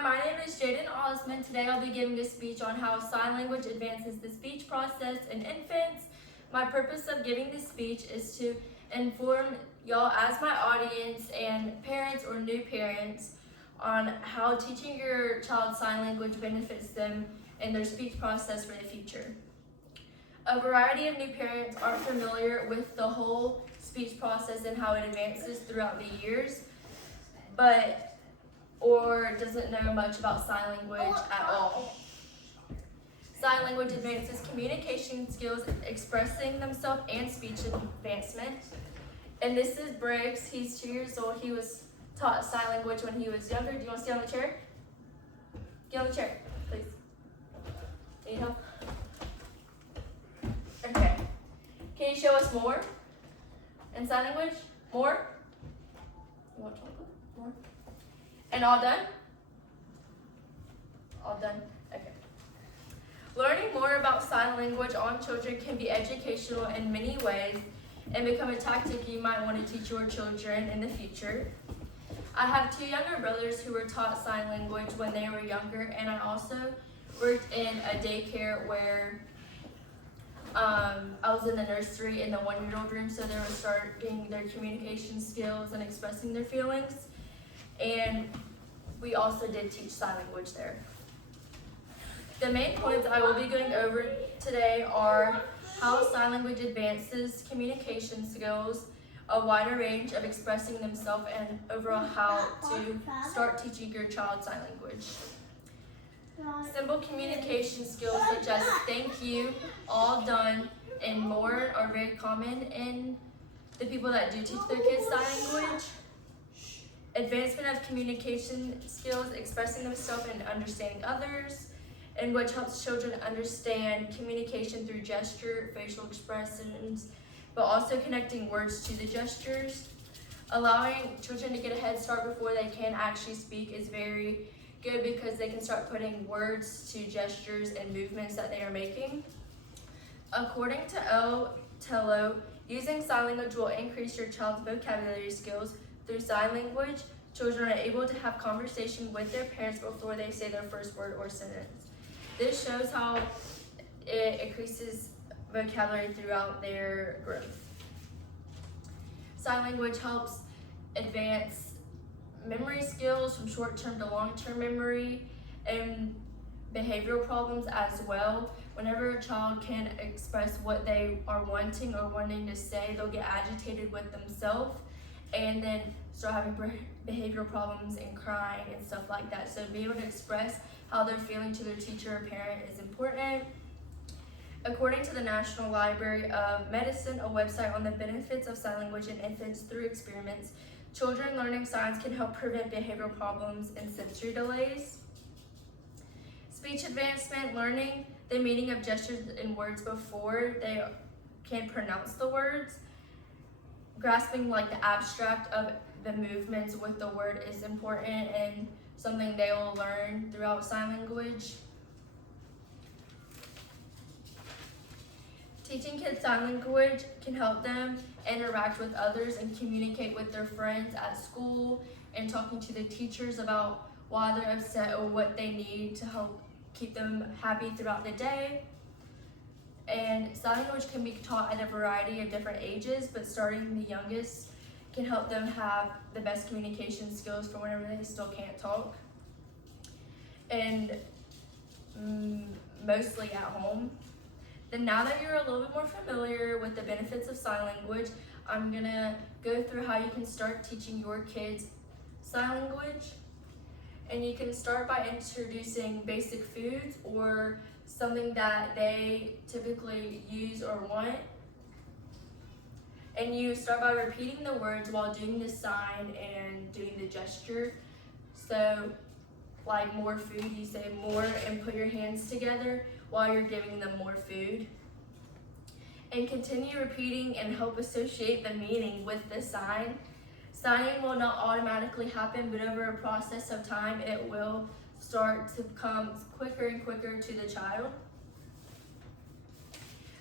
Hi, my name is Jaden Osmond. Today I'll be giving a speech on how sign language advances the speech process in infants. My purpose of giving this speech is to inform y'all as my audience and parents or new parents on how teaching your child sign language benefits them in their speech process for the future. A variety of new parents aren't familiar with the whole speech process and how it advances throughout the years, or doesn't know much about sign language at all. Sign language advances communication skills, expressing themselves, and speech advancement. And this is Briggs. He's 2 years old. He was taught sign language when he was younger. Do you want to sit on the chair? Get on the chair, please. Need help? Okay. Can you show us more in sign language? More? You want chocolate? More? And all done? All done? Okay. Learning more about sign language on children can be educational in many ways and become a tactic you might want to teach your children in the future. I have 2 younger brothers who were taught sign language when they were younger, and I also worked in a daycare where I was in the nursery in the 1-year-old room, so they were starting their communication skills and expressing their feelings. And we also did teach sign language there. The main points I will be going over today are how sign language advances communication skills, a wider range of expressing themselves, and overall how to start teaching your child sign language. Simple communication skills such as thank you, all done, and more are very common in the people that do teach their kids sign language. Advancement of communication skills, expressing themselves and understanding others, and which helps children understand communication through gesture, facial expressions, but also connecting words to the gestures. Allowing children to get a head start before they can actually speak is very good because they can start putting words to gestures and movements that they are making. According to El Tello, using sign language will increase your child's vocabulary skills. Through sign language, children are able to have conversation with their parents before they say their first word or sentence. This shows how it increases vocabulary throughout their growth. Sign language helps advance memory skills from short-term to long-term memory and behavioral problems as well. Whenever a child can express what they are wanting or wanting to say, they'll get agitated with themselves and then start having behavioral problems and crying and stuff like that. So to be able to express how they're feeling to their teacher or parent is important. According to the National Library of Medicine, a website on the benefits of sign language in infants through experiments, children learning signs can help prevent behavioral problems and sensory delays. Speech advancement, learning the meaning of gestures and words before they can pronounce the words. Grasping like the abstract of the movements with the word is important and something they will learn throughout sign language. Teaching kids sign language can help them interact with others and communicate with their friends at school and talking to the teachers about why they're upset or what they need to help keep them happy throughout the day. And sign language can be taught at a variety of different ages, but starting the youngest can help them have the best communication skills for whenever they still can't talk. And mostly at home. Then now that you're a little bit more familiar with the benefits of sign language, I'm gonna go through how you can start teaching your kids sign language. And you can start by introducing basic foods or something that they typically use or want. And you start by repeating the words while doing the sign and doing the gesture. So like more food, you say more and put your hands together while you're giving them more food. And continue repeating and help associate the meaning with the sign. Signing will not automatically happen, but over a process of time, it will start to come quicker and quicker to the child.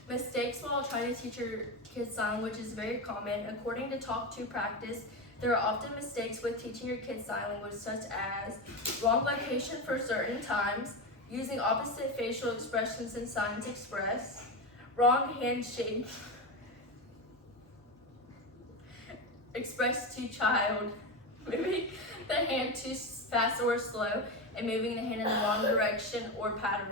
Mistakes while trying to teach your kids sign language is very common. According to Talk to Practice, There are often mistakes with teaching your kids sign language, such as wrong location for certain times, using opposite facial expressions in signs express, wrong handshake expressed to child, moving the hand too fast or slow, and moving the hand in the wrong direction or pattern.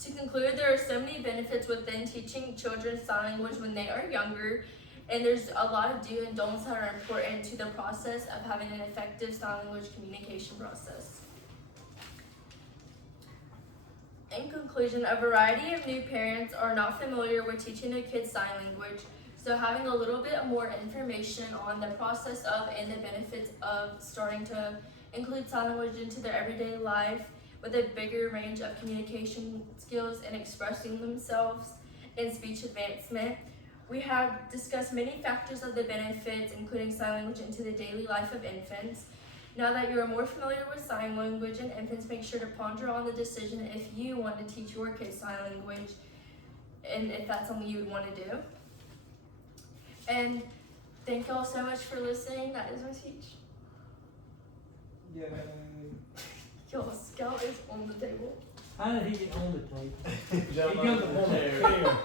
To conclude, there are so many benefits within teaching children sign language when they are younger, and there's a lot of do and don'ts that are important to the process of having an effective sign language communication process. In conclusion, a variety of new parents are not familiar with teaching their kids sign language, so having a little bit more information on the process of and the benefits of starting to include sign language into their everyday life with a bigger range of communication skills and expressing themselves in speech advancement. We have discussed many factors of the benefits, including sign language into the daily life of infants. Now that you are more familiar with sign language and infants, make sure to ponder on the decision if you want to teach your kids sign language and if that's something you would want to do. And thank y'all so much for listening. That is my speech. Yeah. Y'all, Scout is on the table. How did he get on the table? Jump He on jumped the upon the chair. chair.